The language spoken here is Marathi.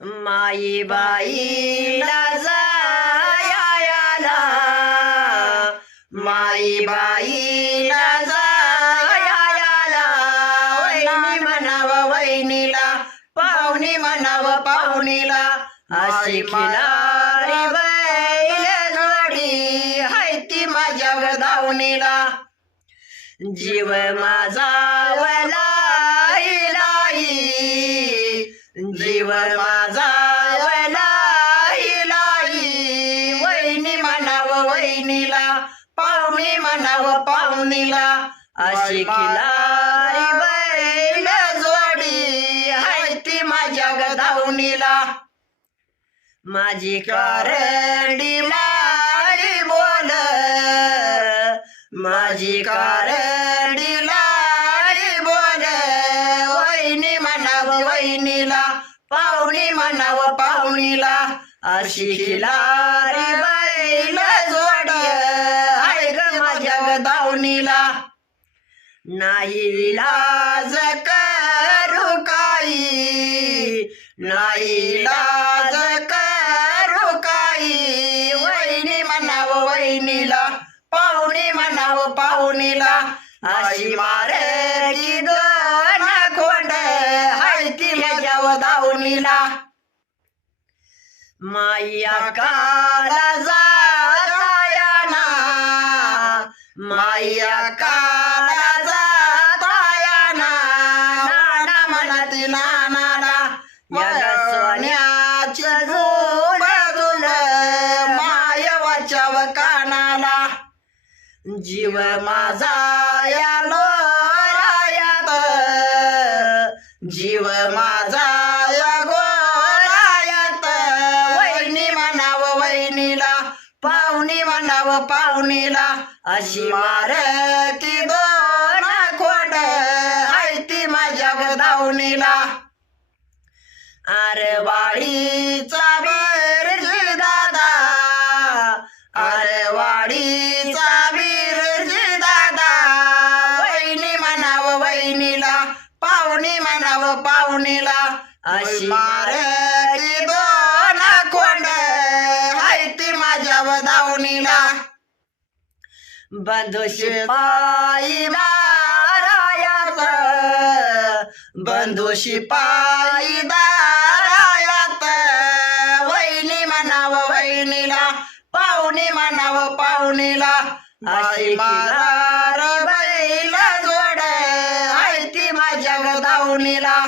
माई बाईला जायाला, माई बाईला जायाला, वहिनी म्हणाव वहिनीला, पाहुणी म्हणाव पाहुणीला, अशी खिलारी बैल जोडी हाय ती माझ्या धावणीला. जीव माझा वलाई लाई, जीव माझा वलाई लाई, वहिनी म्हणाव वहिनीला, पाहुणी म्हणाव पाहुणीला, अशी खिलारी बैल जोडी हाय ती माझ्या धावणीला. माझी कारंडी लाडी बोल, माझी कारंडी लाडी बोल, वहिनी म्हणाव वहिनीला, पाहुणी म्हणाव पाहुणीला, अशी खिलारी बैल जोड हाय ग माझ्या दावणीला. नाही लाज करू काही, नाही लाज करू काही, वहिनी म्हणाव वहिनीला, पाहुणी म्हणाव पाहुणीला, अशी मारे की दोन खोंड हाय ती माझ्या दावणीला. माया काला जातायाना, माया काला जातायाना, नाना म्हणती नानाला, या सोन्याच्या झुल झुल माय वाचाव कानाला. जीव माझा या लोरायात, जीव माझा या गोरायात, वहिनी म्हणाव वहिनीला, पाहुणी म्हणाव पाहुणीला, अशी मार की दोन खोंड हाय ती माझ्या दावणीला. आरवाडीचा बिरजी दादा, आरवाडीचा बिरजी दादा, वहिनी म्हणाव वहिनीला, पाहुणी म्हणाव पाहुणीला, अशी मार की दोन खोंड हाय ती माझ्या दावणीला. बंधू शिपाई दारायात, बंधू शिपाई दारायात, वहिनी म्हणाव वहिनीला, पाहुणी म्हणाव पाहुणीला, अशी मारार बैल जोड हाय ती माझ्या दावणीला.